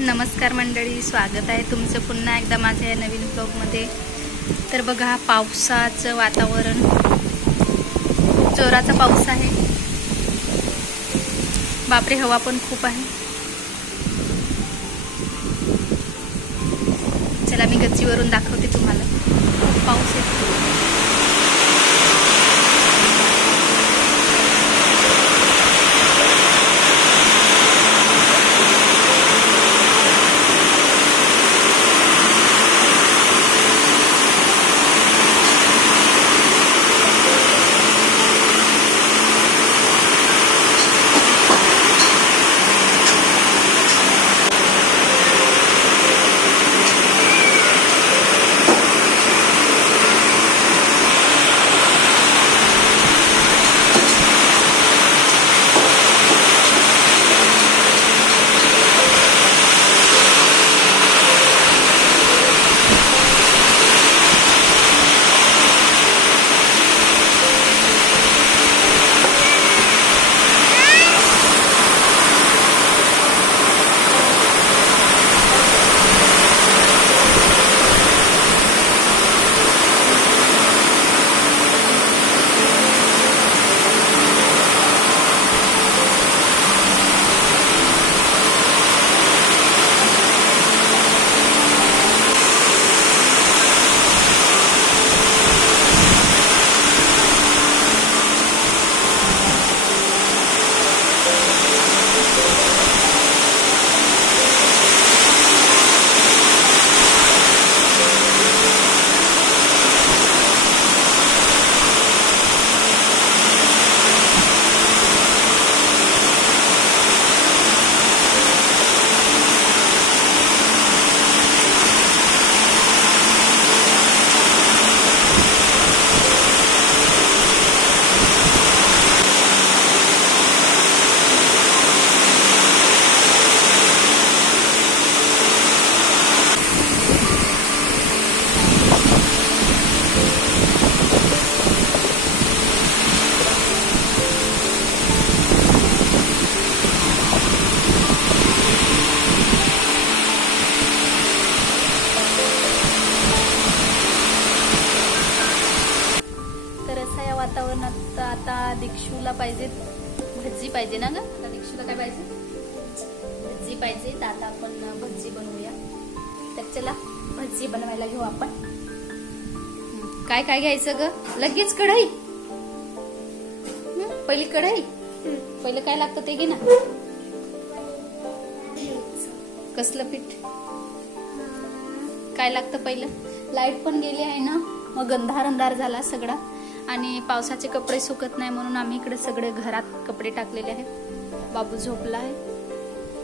नमस्कार मंडळी, स्वागत आहे तुमचं पुन्हा एकदा माझ्या या नवीन ब्लॉगमध्ये। तर बघा, पावसाचं वातावरण, खूप जोराचा पाऊस आहे। बापरे, हवा पण खूप आहे। चला मी गच्चीवरून दाखवते तुम्हाला। खूप पाऊस येतो। वातावरणात आता दीक्षूला पाहिजे भजी पाहिजे ना ग। आता दीक्षूला काय पाहिजे? भजी पाहिजे। तर आता आपण भजी बनवूया। तर चला भजी बनवायला घेऊ आपण। काय काय घ्यायचं ग? लगेच कढई? पहिली कढई? पहिलं काय लागतं ते घे ना। कसलं पीठ? काय लागतं पहिलं? लाईट पण गेली आहे ना, मग अंधार अंधार झाला सगळा आणि पावसाचे कपडे सुकत नाही म्हणून आम्ही इकडे सगळे घरात कपडे टाकलेले आहेत। बाबू झोपला आहे,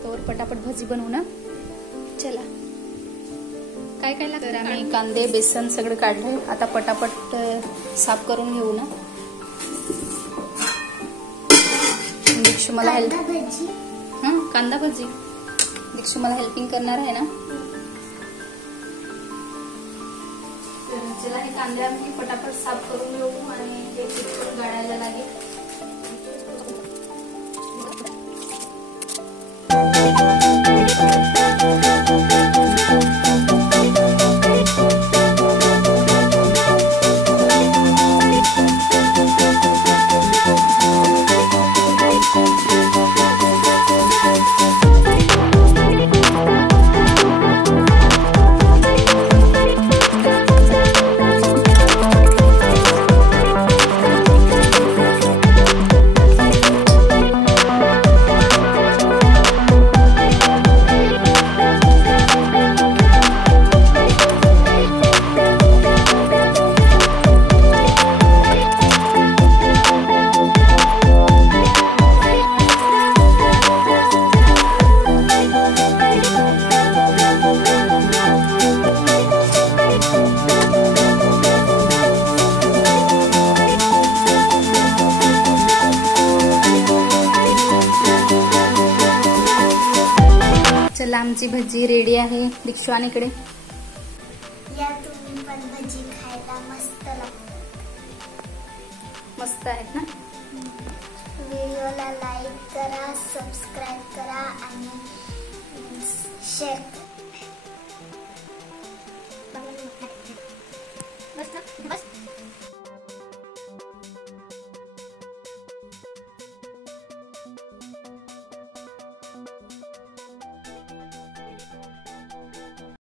तोवर पटापट भजी बनवू ना। चला काय काय लागतं? तर आम्ही कांदे बेसन सगळं काढले, आता पटापट साफ करून घेऊ ना। दीक्षू मला कांदा भजी दीक्षू मला हेल्पिंग करणार आहे ना। चला हे कांदे आम्ही पटापट साफ करून घेऊ आणि हे पीठ पण गाळायला लागेल। चला आमची भजी रेडी आहे। दीक्षू आणि इकडे या तुम्ही पण भजी खायला मस्त लागतात। मस्त आहेत ना। व्हिडिओला लाईक करा, सबस्क्राइब करा आणि शेअर करा.